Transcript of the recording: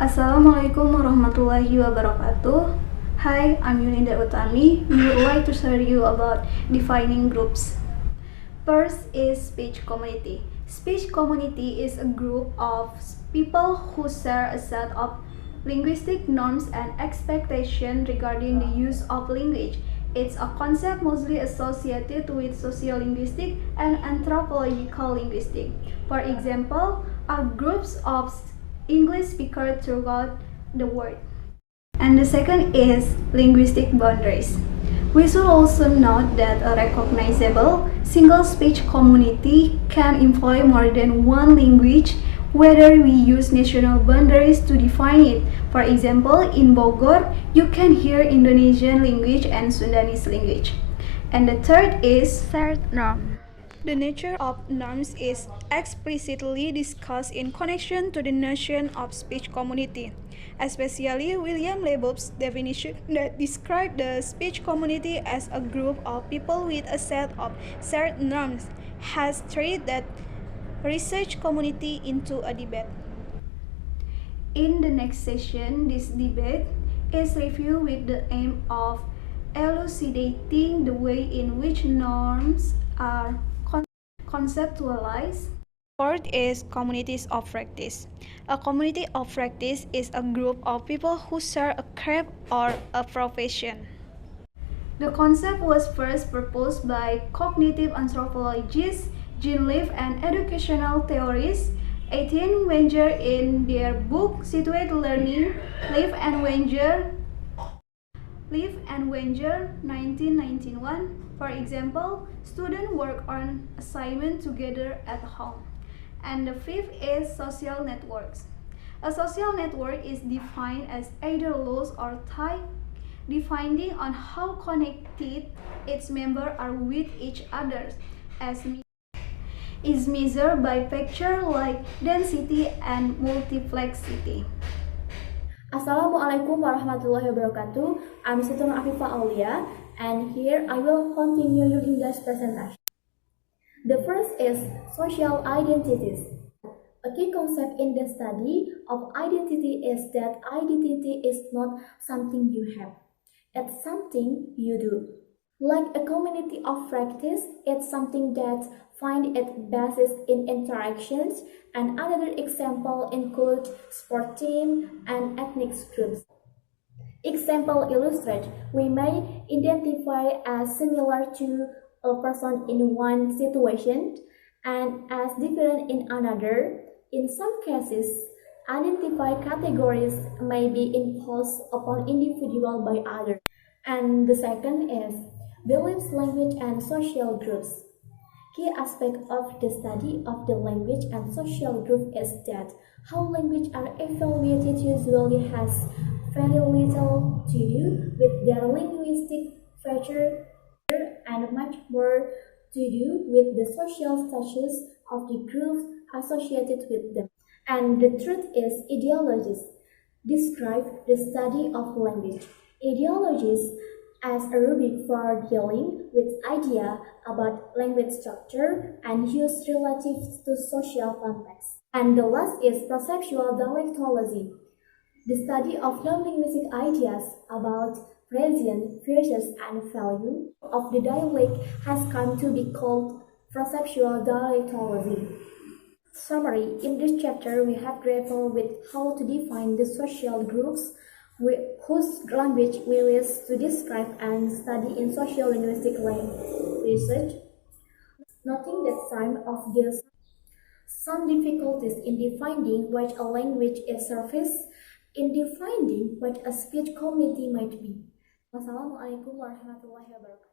Assalamualaikum warahmatullahi wabarakatuh. Hi, I'm Yuninda Utami. We would like to share you about defining groups. First is speech community. Speech community is a group of people who share a set of linguistic norms and expectations regarding the use of language. It's a concept mostly associated with sociolinguistic and anthropological linguistics. For example, are groups of English speakers throughout the world. And the second is linguistic boundaries. We should also note that a recognizable single speech community can employ more than one language, whether we use national boundaries to define it. For example, in Bogor, you can hear Indonesian language and Sundanese language. And the third is shared norm. The nature of norms is explicitly discussed in connection to the notion of speech community, especially William Labov's definition that described the speech community as a group of people with a set of shared norms has treated that research community into a debate. In the next session, this debate is reviewed with the aim of elucidating the way in which norms are conceptualized. Fourth is communities of practice. A community of practice is a group of people who share a craft or a profession. The concept was first proposed by cognitive anthropologist Jean Leaf and educational theorist Etienne Wenger in their book Situated Learning, Leaf and Wenger 1991. For example, students work on assignment together at home. And the fifth is social networks. A social network is defined as either loose or tight, depending on how connected its members are with each other, as is measured by factors like density and multiplexity. Assalamualaikum warahmatullahi wabarakatuh. I'm Situn Afifa Aulia, and here I will continue Yulinda's presentation. The first is social identities. A key concept in the study of identity is that identity is not something you have, it's something you do. Like a community of practice, it's something that finds its basis in interactions, and another example include sport team and ethnic groups. Example illustrate, we may identify as similar to a person in one situation and as different in another. In some cases, identified categories may be imposed upon individual by others. And the second is beliefs, language, and social groups. Key aspect of the study of the language and social group is that how language are evaluated usually has very little to do with their linguistic feature and much more to do with the social status of the groups associated with them. And the truth is ideologies describe the study of language. Ideologies as a rubric for dealing with idea about language structure and use relative to social context. And the last is perceptual dialectology, the study of non-linguistic ideas about present, versus, and value of the dialect has come to be called perceptual dialectology. Summary, in this chapter we have grappled with how to define the social groups whose language we wish to describe and study in sociolinguistic research. Noting that some of these some difficulties in defining what a language is surface in defining what a speech community might be. Wassalamualaikum warahmatullahi wabarakatuh.